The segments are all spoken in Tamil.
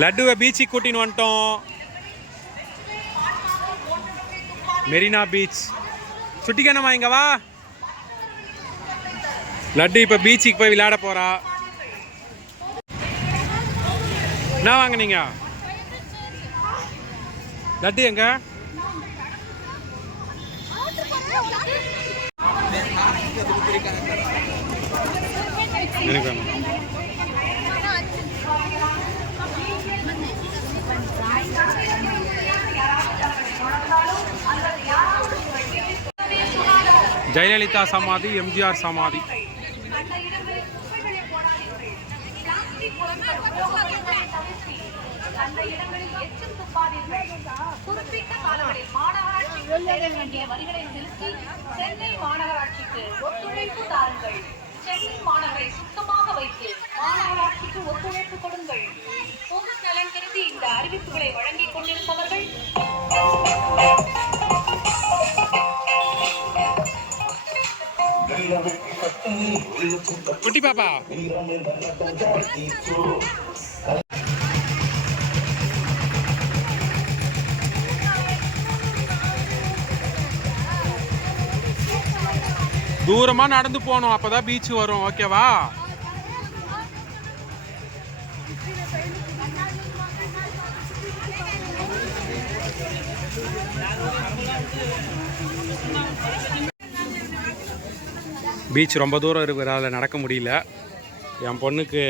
லட்டுவை பீச்சுக்கு கூட்டின்னு வந்துட்டோம். மெரினா பீச். சுட்டிக்கண்ணம்மா இங்க வா. லட்டு இப்ப பீச்சுக்கு போய் விளையாட போறா. என்ன வாங்குனீங்க? லட்டு எங்க? எனக்கு ஜெயலலிதா சமாதி, எம்ஜிஆர் சமாதி. குறிப்பிட்ட காலங்களில் மாநகராட்சிக்கு சேர வேண்டிய வரிகளை செலுத்தி சென்னை மாநகராட்சிக்கு ஒத்துழைப்பு தாருங்கள். சென்னை மாநகரை சுத்தமாக வைத்து மாநகராட்சிக்கு ஒத்துழைப்பு கொடுங்கள். பொது நலன் கருதி இந்த அறிவிப்புகளை வழங்கிக் கொண்டிருப்பவர்கள் குட்டி பாப்பா. தூரமா நடந்து போகணும், அப்பதான் பீச் வரும். ஓகேவா? பீச் ரொம்ப தூரம் இருக்கிறதால நடக்க முடியல. என் பொண்ணுக்கு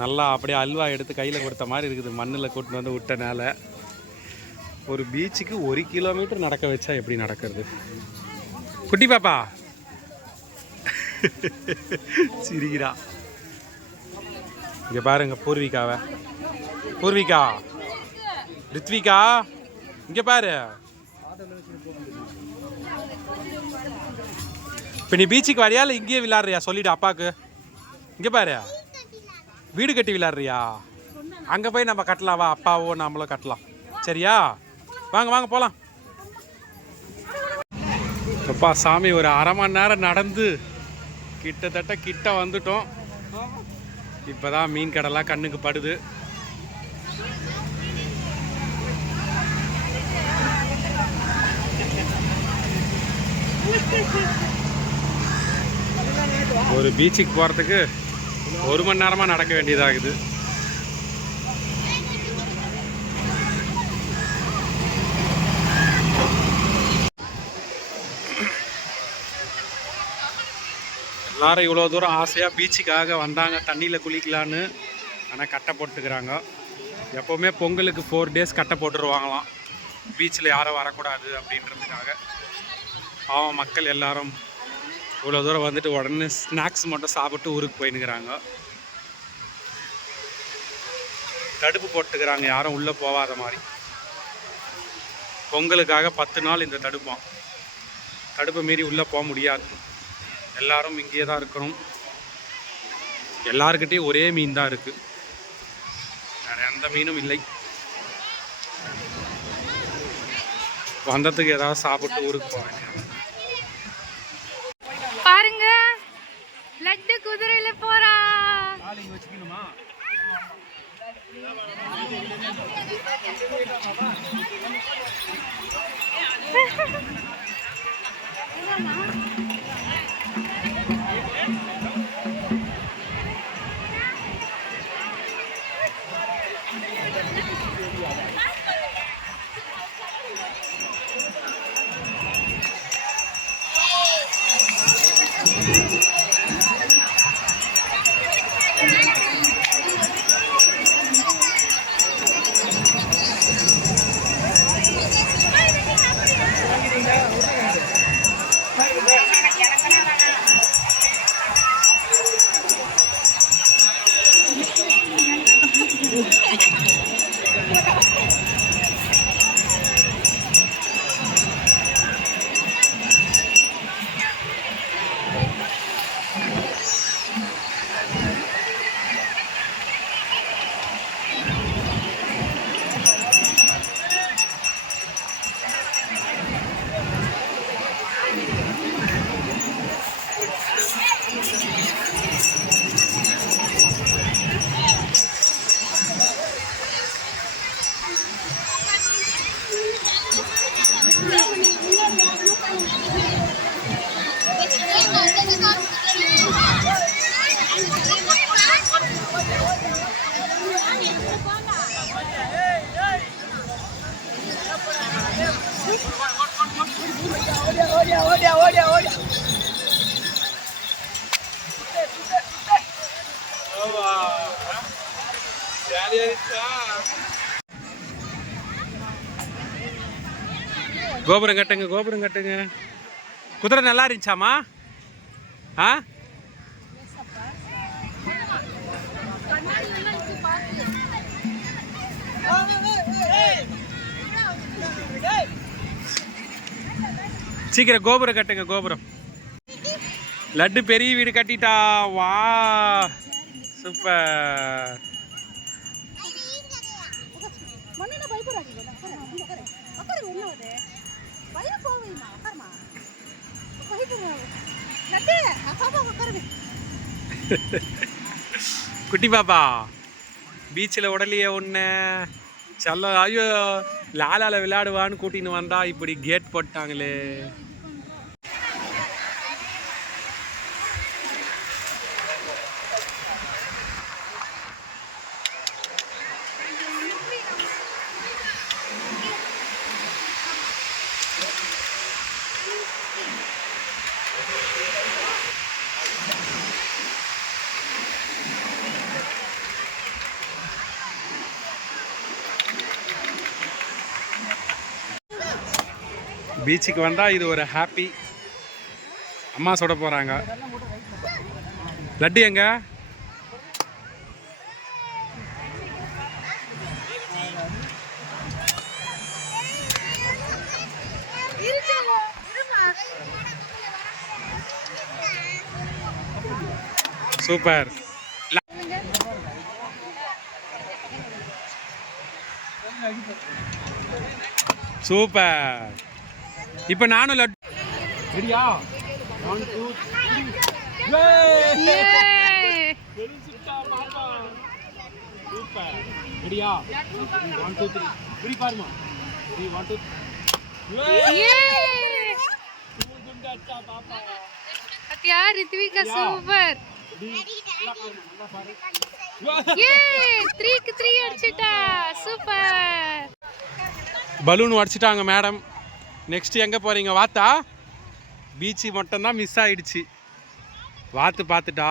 நல்லா அப்படியே அல்வா எடுத்து கையில் கொடுத்த மாதிரி இருக்குது, மண்ணில் கூட்டின்னு வந்து விட்டனால. ஒரு பீச்சுக்கு 1 கிலோமீட்டர் நடக்க வச்சா எப்படி நடக்கிறது? குட்டி பாப்பா சிரிக்கிறா. இங்கே பாருங்க பூர்விகாவை. பூர்விகா, ரித்விகா, இங்கே பாரு. இப்போ நீ பீச்சுக்கு வரியா இல்லை இங்கேயே விளையாடுறியா? சொல்லிடு அப்பாவுக்கு. இங்கே பாரு, வீடு கட்டி விளையாடுறியா? அங்கே போய் நம்ம கட்டலாம், வா, அப்பாவோ நம்மளும் கட்டலாம். சரியா? வாங்க வாங்க போகலாம். அப்பா சாமி, ஒரு 1/2 மணி நேரம் நடந்து கிட்டத்தட்ட கிட்ட வந்துட்டோம். இப்போதான் மீன் கடைலாம் கண்ணுக்கு படுது. ஒரு பீச்சுக்கு போகிறதுக்கு 1 மணி நேரமாக நடக்க வேண்டியதாகுது. எல்லாரும் இவ்வளோ தூரம் ஆசையாக பீச்சுக்காக வந்தாங்க தண்ணியில் குளிக்கலான்னு. ஆனால் கட்டை போட்டுக்கிறாங்க. எப்போவுமே பொங்கலுக்கு 4 days கட்டை போட்டுருவாங்களாம், பீச்சில் யாரும் வரக்கூடாது அப்படின்றதுக்காக. பாவம் மக்கள் எல்லாரும் இவ்வளோ தூரம் வந்துட்டு உடனே ஸ்நாக்ஸ் மட்டும் சாப்பிட்டு ஊருக்கு போயின்னுக்கிறாங்க. தடுப்பு போட்டுக்கிறாங்க, யாரும் உள்ளே போகாத மாதிரி. பொங்கலுக்காக 10 நாள் இந்த தடுப்பான். தடுப்பை மீறி உள்ளே போக முடியாது, எல்லாரும் இங்கேயே தான் இருக்கணும். எல்லாருக்கிட்டையும் ஒரே மீன் தான் இருக்குது, வேறு எந்த மீனும் இல்லை. வந்ததுக்கு ஏதாவது சாப்பிட்டு ஊருக்கு போவேன். பாருங்க, லட்டு குதிரையில போறா. வச்சுக்கணுமா? ஜாலியா இருக்கா? கோபுரம் கட்டுங்க, கோபுரம் கட்டுங்க. குதிரை நல்லா இருந்துச்சாமா? ஆ சீக்கிரம் கோபுரம் கட்டுங்க, கோபுரம். லட்டு பெரிய வீடு கட்டிட்டா. வா சூப்பர். குட்டி பாப்பா பீச்சில் உடலையே ஒன்று செல்ல. ஐயோ லாலால விளையாடுவான்னு கூட்டின்னு வந்தா இப்படி கேட் போட்டாங்களே. பீச்சுக்கு வந்தால் இது ஒரு ஹாப்பி. அம்மா சுட போகிறாங்க. லட்டு எங்க? சூப்பர். சூப்பர். இப்போ நானும் லட்டு ரெடியா? 1 2 3 சூப்பர். ரெடியா? 1 2 3 இப்படி பாருமா. 3 1 2 குண்டாச்சா பாப்பா. அத்தியா ரித்விகா சூப்பர். ஏ 3க்கு 3 அடிச்சிட்டா. சூப்பர். பலூன் உடச்சிட்டாங்க மேடம். நெக்ஸ்ட் எங்கே போகிறீங்க? வாத்தா? பீச்சு மட்டும்தான் மிஸ் ஆகிடுச்சு. வாத்து பார்த்துட்டா.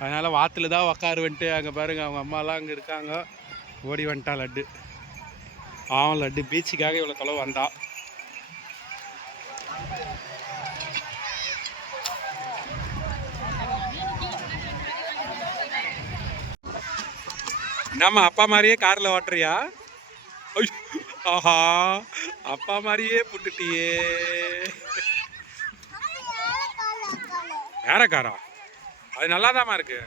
அதனால் வாத்தில் தான் உக்காருவன்ட்டு அங்கே பாருங்கள் அவங்க அம்மாலாம் அங்கே இருக்காங்க. ஓடி வந்துட்டா லட்டு. அவன் லட்டு பீச்சுக்காக இவ்வளோ தொலைவு வந்தா. என்னம்மா அப்பா மாதிரியே காரில் ஓட்டுறியா? ஆஹா அப்பா மாதிரியே புட்டுட்டியே. வேற காரா? அது நல்லாதாம்மா இருக்கு.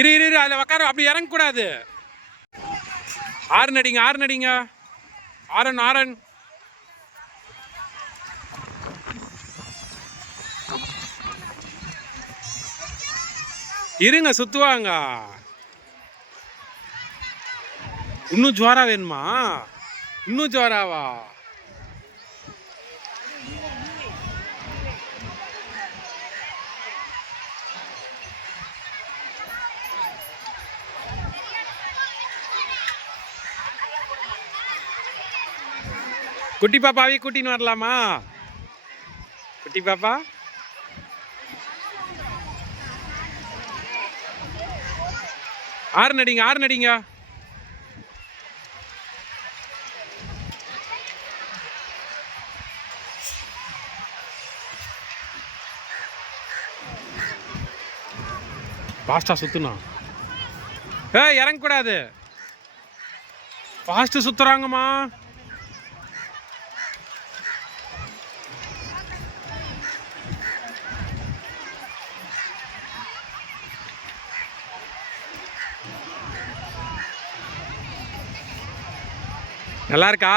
இரு இரு இரு அதில் உக்கார. அப்படி இறங்கக்கூடாது. ஆரன் அடிங்க, ஆரன் அடிங்க. ஆரன் ஆரன். இருங்க சுத்துவாங்க. இன்னும் ஜோரா வேணுமா? இன்னும் ஜோராவா? குட்டி பாப்பாவே கூட்டின்னு வரலாமா? குட்டி பாப்பா ஆறு நடிங்க, ஆறு நடிங்க. ஃபாஸ்டா சுத்துனா. இறங்கக்கூடாது. ஃபாஸ்ட் சுத்துறாங்கம்மா. நல்லா இருக்கா?